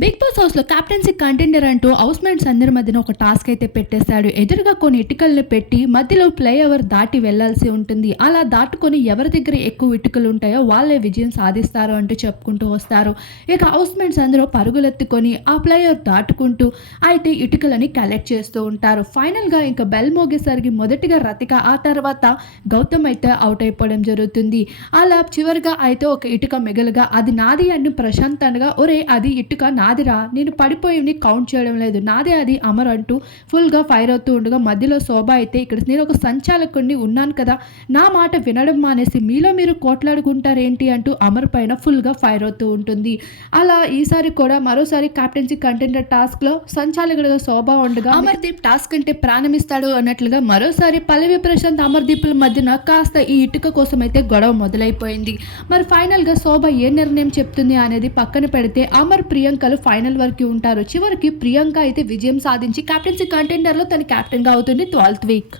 Big Boss హౌస్లో captaincy contender అంటూ housemates అందరి మధ్యన ఒక టాస్క్ అయితే పెట్టేశాడు. ఎదురుగా కొన్ని ఇటుకల్ని పెట్టి మధ్యలో ప్లే ఓవర్ దాటి వెళ్ళాల్సి ఉంటుంది. అలా దాటుకొని ఎవరి దగ్గర ఎక్కువ ఇటుకలు ఉంటాయో వాళ్ళే విజయం సాధిస్తారు అంటూ చెప్పుకుంటూ వస్తారు. ఇక హౌస్ మేట్స్ అందరూ పరుగులెత్తుకొని ఆ ప్లే ఓవర్ దాటుకుంటూ అయితే ఇటుకలని కలెక్ట్ చేస్తూ ఉంటారు. ఫైనల్గా ఇంకా బెల్ మోగేసరికి మొదటిగా రతిక ఆ తర్వాత గౌతమ్ అయితే అవుట్ అయిపోవడం జరుగుతుంది. అలా చివరిగా అయితే ఒక ఇటుక మిగలుగా అది నాది అని ప్రశాంత్ ఒరే అది ఇటుక నాదిరా నేను పడిపోయి కౌంట్ చేయడం లేదు. నాదే అది అమర్ అంటూ ఫుల్గా ఫైర్ అవుతూ ఉండగా మధ్యలో శోభ అయితే ఇక్కడ నేను ఒక సంచాలకుడిని ఉన్నాను కదా నా మాట వినడం మానేసి మీలో మీరు కోట్లాడుకుంటారేంటి అంటూ అమర్ పైన ఫుల్గా ఫైర్ అవుతూ ఉంటుంది. అలా ఈసారి కూడా మరోసారి కెప్టెన్సీ కంటెంటర్ టాస్క్లో సంచాలకుడిగా శోభ ఉండగా అమర్దీప్ టాస్క్ అంటే ప్రాణమిస్తాడు అన్నట్లుగా మరోసారి పల్లవి ప్రశాంత్ అమర్దీప్ల మధ్యన కాస్త ఈ ఇటుక కోసం అయితే గొడవ మొదలైపోయింది. మరి ఫైనల్గా శోభ ఏ నిర్ణయం చెప్తుంది అనేది పక్కన పెడితే అమర్ ప్రియాంకలు ఫైనల్ వరకు ఉంటారు. చివరికి ప్రియాంక అయితే విజయం సాధించి కెప్టెన్సీ కంటెండర్లో తన కెప్టెన్గా అవుతుంది ట్వెల్త్ వీక్.